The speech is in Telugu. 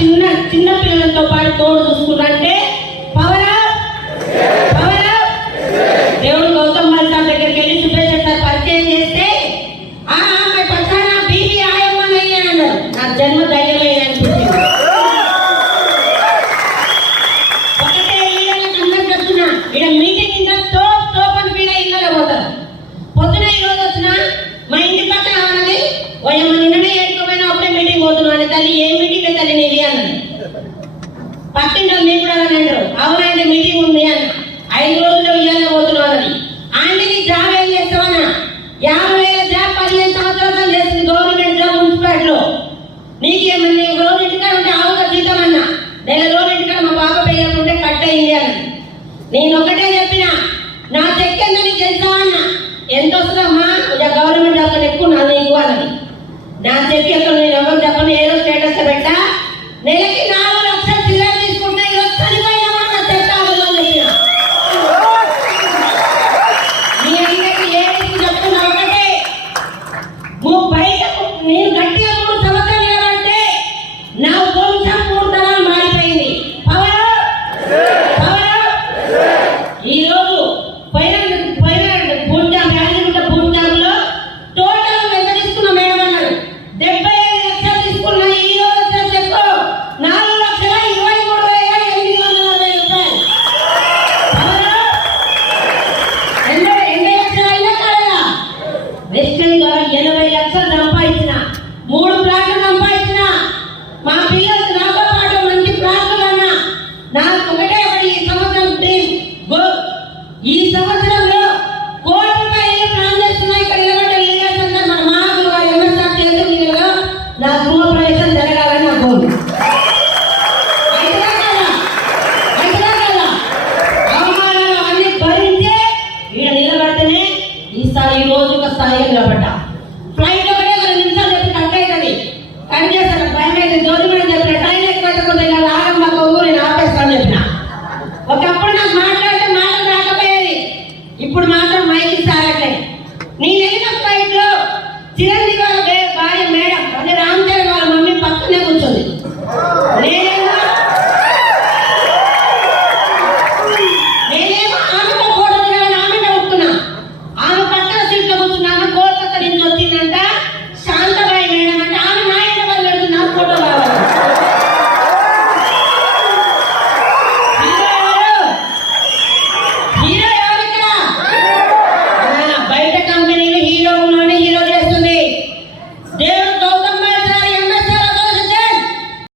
చిన్న చిన్న పిల్లలతో పాటు తోడు చూసుకున్నారంటే పవరా పవరా దేవుడు గౌతమ్ సార్ దగ్గరికి వెళ్ళి సుభేష్ సార్ పరిచయం చేస్తే పచ్చానా బీబీ ఆయమ్మ అన్నారు. నా జన్మ ధైర్యమే అనిపించింది. ఒకటే అందరికి వస్తున్నా ఇక్కడ మీటింగ్ ఇంత తోపని పీడ ఇళ్ళలో పోతారు. పొద్దున ఈ రోజు వచ్చినా మా ఇంటి పక్కన అన్నది ఓయమ్మ నిన్ననే ఏడుకోపోయినా అప్పుడే మీటింగ్ పోతున్నావు అని. తల్లి ఏ మీటింగ్ తల్లి నీది అన్నది. పక్కింటి మీరు కూడా అన్నాడు అవునండి మీటింగ్ ఉంది అన్న. 5 రోజుల్లో ఇయ్యాల పోతున్నావు అన్నది. ఆంటీకి జాబ్ ఏం చేస్తామన్నా 50,000 జాబ్ 15 సంవత్సరాలు చేసింది గవర్నమెంట్ జాబ్ మున్సిపాలిటీలో. నీకేమన్నా రోజు ఇంటికాడ ఉంటే ఆవుగా జీతం అన్నా. నెల రోజులు ఇంటికాడ మా పాప పెళ్ళకుంటే కట్ అయింది అన్నది. నేను ఒకటే చెప్పిన నా చెక్ ఎంత నీకు తెలుసా అన్న. ఎంత వస్తుందమ్మా గవర్నమెంట్ జాబ్ ఎక్కువ నా నీకు అన్నది. నా చెక్ ఎక్కడ నేను ఎవరు చెప్పను ఏదో స్టేటస్ పెట్టా నెలకి 4 లక్షలు చిల్లర తీసుకుంటే ఈరోజు చనిపోయినా నా చెక్ ఆగలని చెప్పిన. మీ అందరికి ఏడికి చెప్తున్నా ఒకటే బయటకు నేను గట్టిగా 3 సంవత్సరాలు నిలబడితే నా వంశం 3 తరాలు మారిపోయింది. పవర్ ఈరోజు పైన భూజాంలో టోటల్ ఎంత తీసుకున్నా మేడం అన్నారు 75 లక్షలు తీసుకున్నా. ఈ రోజు చెక్ 4,23,840 రూపాయలు. 80 లక్షలు అయినా కాదా వెస్టర్న్ ద్వారా 80 లక్షలు సంపాదించిన 3 ప్లాట్లు సంపాదించిన. మా పిల్లలు నాతో పాటు మంచి ప్లాట్లు అన్నా. నాకు ఒకటే ఈ సంవత్సరం డ్రీమ్ గోల్. ఈ సంవత్సరంలో 1 కోటి రూపాయలు ప్లాన్ చేస్తున్నాయి. ఇక్కడ నిలబడ్డ లీడర్స్ అంతా మన మహాగురు గారు ఎంఎస్ఆర్ చేతుల మీదుగా నా గృహ ప్రవేశం జరగాలని నా గోల్. అయినా కదా అవమానాలు అన్ని భరించే ఈడ నిలబడితేనే ఈసారి ఈ రోజు ఒక స్థాయిగా నిలబడ్డా. ఫ్లైట్ ఒకటే 2 నిమిషాలు చెప్పి కట్ అవుతుంది. కట్ చేస్తారు భయం అయితే